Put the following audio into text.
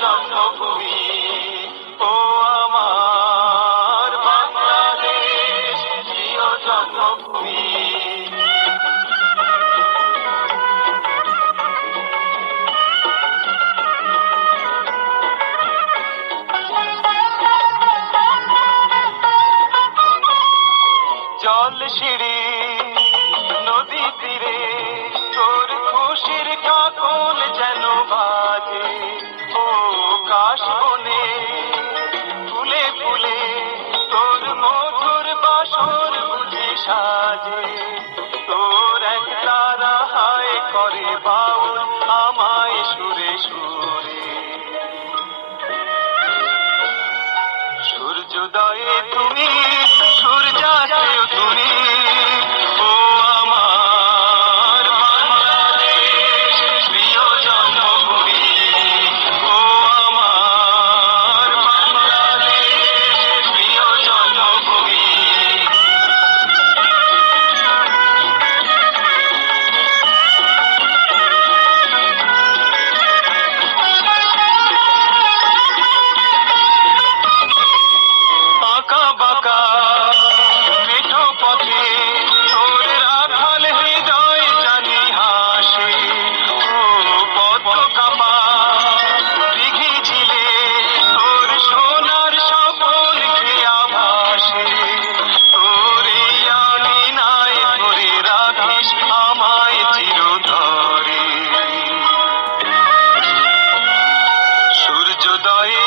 জন্মভূমি ও আমার বাংলাদেশ, প্রিয় জন্মভূমি। জল সিঁড়ি নদী তীরে তোর খুশির কাকন যেন বাজে, ও কাশ বনে ফুলে ফুলে তোর মধুর বাসর বুঝি সাজে। তোর এক তারা হায় করে বাউল আমায় সুরে সুরে। সূর্যোদয়ে তুমি, সূর্যাস্তেও তুমি, ও আমার বাংলাদেশ, প্রিয় জন্মভূমি ও আমার বাংলাদেশ, প্রিয় জন্মভূমি। আঁকা বাঁকা মেঠো পথে তোর রাখাল হৃদয় জানি হাসে, ও পদ্ম কাপা দিঘি ঝিলে তোর সোনার স্বপন খেয়া ভাসে। তোর এই আঙিনায় ধরে রাখিস আমায় চিরতরে। সূর্যোদয়ে